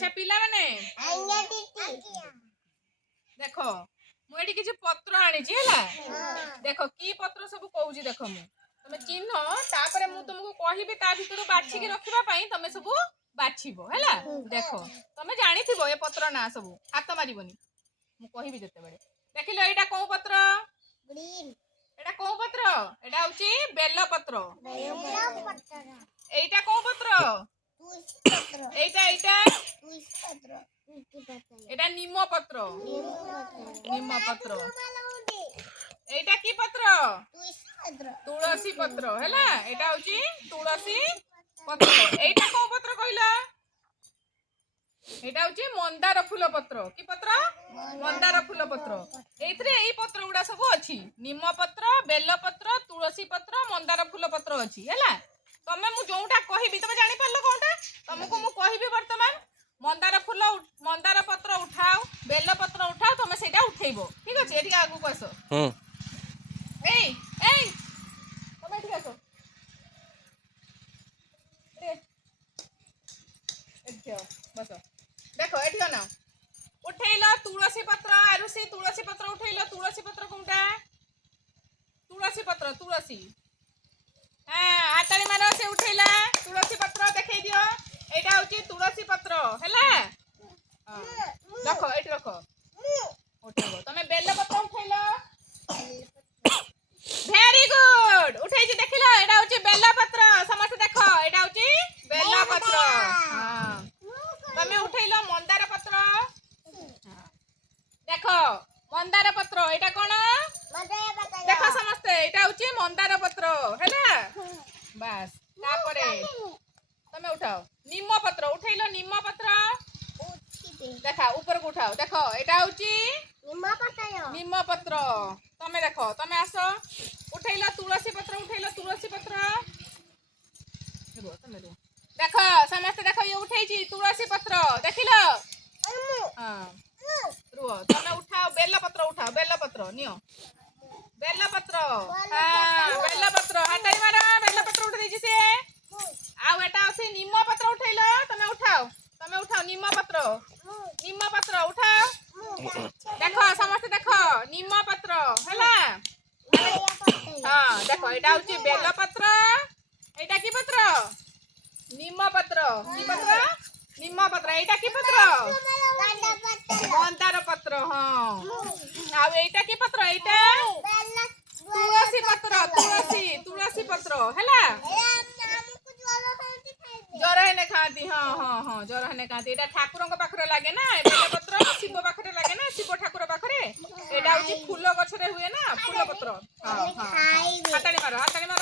अच्छा पिला माने देखो मुझे किसी पत्र आनी देख कि पत्र सब कहूँ देख तुम चिन्ह तापर मु तुमको कहबी ता भीतर बाछिकी रखापी तुम सब बाछब है देख तुम जानी ए पत्र ना सब हाथ मारबनी मुझे जिते बड़े देख लो यहाँ कौ पत्र एटा कौ पत्र एटा हूँ बेल पत्र एटा कौ पत्र एटा एटा एटा निम पत्र निम पत्र एटा की पत्र तुलसी पत्र हैला एटा हूँ तुलसी पत्र एटा कौ पत्र कहला एटा हूँ मंदार फूल पत्र की पत्र मंदार फूल पत्र एथरे एई पत्र गुडा सब अछि निम पत्र बेल पत्र तुलसी पत्र मंदार फूल पत्र अछि हैला तमे मु जोंटा कहबी तमे जानि परलो कोनटा तुमको मु कहबी वर्तमान मंदार फूल मंदार पत्र उठाओ बेल पत्र उठाओ तुम सेटा उठेइबो ठीक अछि एठी आगु कस एई एई तुम एठी आसो एठी बस देखो एठी ना उठेइलो तुलसी पत्र आरुसी तुलसी पत्र उठेइलो तुलसी पत्र कोनटा तुलसी पत्र तुलसी हां हाताली मारो से उठेला तुलसी पत्र देखै दियो एटा होची तुलसी पत्र हैला देखो एठी रखो उठेबो तमे बेल पत्र उठेलो वेरी गुड उठै जे देखिलो एटा होची बेल पत्र समस्त देखो एटा होची बेल पत्र हां तमे उठेलो मंदार पत्र देखो मंदार पत्र एटा कोन देखो समस्त एटा होची मंदार पत्र हैला बस तापरे तमे उठाओ निम पत्र उठेलो निम पत्र देखा ऊपर को उठाओ देखो एटा होची निम पत्र तमे देखो तमे आसो उठेलो तुलसी पत्र तमे देखो समस्त देखो ये उठेची तुलसी पत्र देखिलो हां रुओ तमे उठाओ बेल पत्र नियो बेल पत्र हां बेल पत्र हाताई मारो बेल पत्र उठ देजी से आउ एटा अछि निम पत्र उठेलो तमे उठाओ निम पत्र उठाओ देखो समस्त देखो निम पत्र हैला हां देखो एटा होची बेल पत्र एटा की पत्र निम पत्र की पत्र निम पत्र एटा की पत्र मंदार पत्र हां आउ एटा की पत्र एटा तुलसी पत्र हैला जर हेने खाती हाँ जर हेने खाती एटा ठाकुर पाखरे लगे ना बेल पत्र शिव पाखरे लगे ना शिव ठाकुर पाखरे एटा होची फूल गछरे हुए ना फूल पत्र हां हां हाताली मारो